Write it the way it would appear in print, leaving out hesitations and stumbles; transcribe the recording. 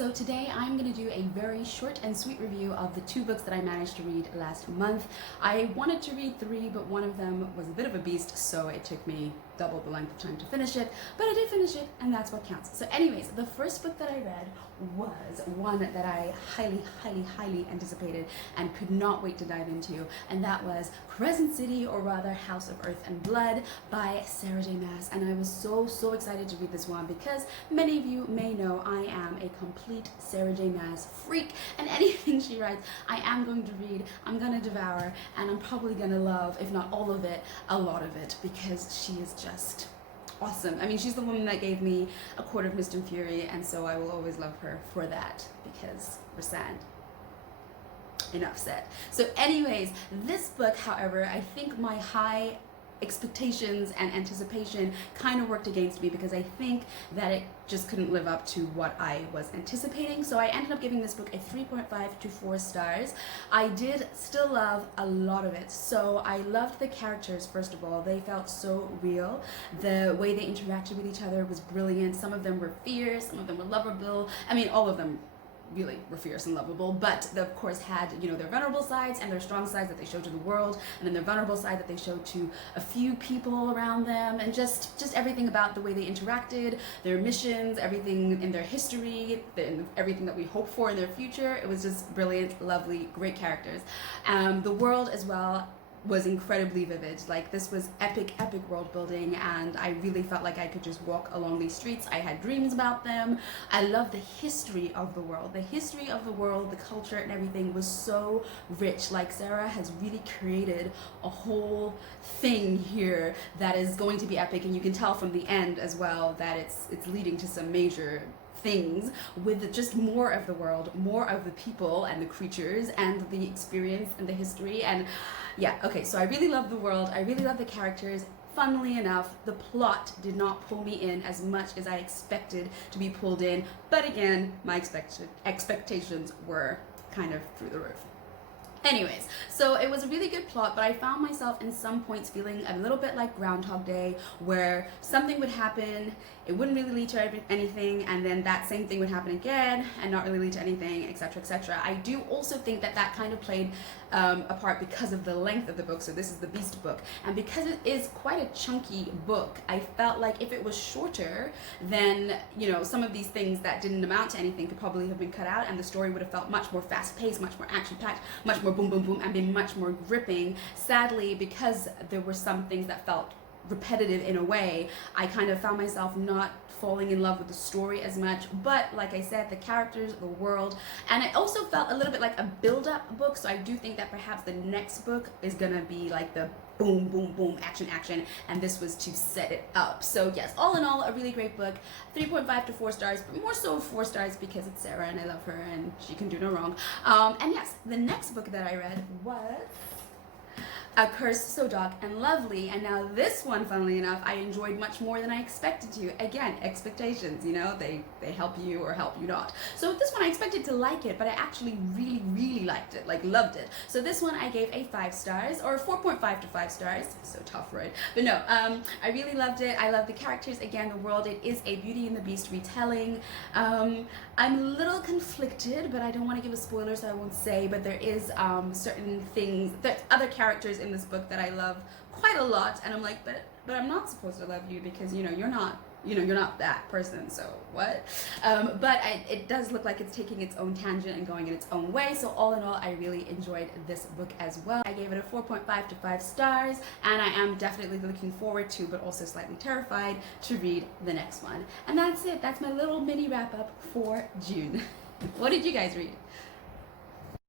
So today I'm going to do a very short and sweet review of the two books that I managed to read last month. I wanted to read three, but one of them was a bit of a beast, so it took me double the length of time to finish it, but I did finish it, and that's what counts. So anyways, the first book that I read was one that I highly anticipated and could not wait to dive into, and that was Crescent City, or rather House of Earth and Blood by Sarah J. Maas. And I was so excited to read this one because many of you may know I am a complete Sarah J. Maas freak, and anything she writes I am going to read, I'm going to devour, and I'm probably going to love, if not all of it, a lot of it, because she is just awesome. I mean, she's the woman that gave me A Court of Mist and Fury, and so I will always love her for that, because Rasand. Enough said. So anyways, this book, however, I think my high expectations and anticipation kind of worked against me, because I think that it just couldn't live up to what I was anticipating. So I ended up giving this book a 3.5 to 4 stars. I did still love a lot of it. So I loved the characters, first of all. They felt so real. The way they interacted with each other was brilliant. Some of them were fierce, some of them were lovable. I mean, all of them really were fierce and lovable, but they of course had, you know, their vulnerable sides and their strong sides that they showed to the world, and then their vulnerable side that they showed to a few people around them, and just everything about the way they interacted, their missions, everything in their history, everything that we hope for in their future. It was just brilliant, lovely, great characters. The world as well was incredibly vivid. Like, this was epic world building, and I really felt like I could just walk along these streets. I had dreams about them. I love the history of the world. The history of the world, the culture and everything was so rich. Like, Sarah has really created a whole thing here that is going to be epic, and you can tell from the end as well that it's leading to some major things with just more of the world, more of the people and the creatures and the experience and the history. And yeah, okay, so I really love the world, I really love the characters. Funnily enough, the plot did not pull me in as much as I expected to be pulled in, but again, my expectations were kind of through the roof. Anyways, so it was a really good plot, but I found myself in some points feeling a little bit like Groundhog Day, where something would happen, it wouldn't really lead to anything, and then that same thing would happen again and not really lead to anything, etc, etc. I do also think that that kind of played a part because of the length of the book. So this is the Beast book, and because it is quite a chunky book, I felt like if it was shorter, then, you know, some of these things that didn't amount to anything could probably have been cut out, and the story would have felt much more fast-paced, much more action-packed, much more boom, and been much more gripping. Sadly, because there were some things that felt repetitive in a way, I kind of found myself not falling in love with the story as much. But like I said, the characters, the world, and it also felt a little bit like a build-up book. So I do think that perhaps the next book is gonna be like the boom, action, and this was to set it up. So yes, all in all, a really great book. 3.5 to 4 stars, but more so 4 stars because it's Sarah and I love her and she can do no wrong. And yes, the next book that I read was A Curse So Dark and Lovely, and now this one, funnily enough, I enjoyed much more than I expected to. Again, expectations, you know, they help you or help you not. So this one I expected to like it, but I actually really liked it, like loved it. So this one I gave a 5 stars, or 4.5 to 5 stars. So tough, right? But no, I really loved it. I love the characters, again, the world. It is a Beauty and the Beast retelling. I'm a little conflicted, but I don't want to give a spoiler, so I won't say, but there is certain things, there's other characters in this book that I love quite a lot, and I'm like, but I'm not supposed to love you because, you know, you're not that person, so what? But it does look like it's taking its own tangent and going in its own way. So all in all, I really enjoyed this book as well. I gave it a 4.5 to 5 stars, and I am definitely looking forward to, but also slightly terrified to read the next one. And that's it. That's my little mini wrap up for June. What did you guys read?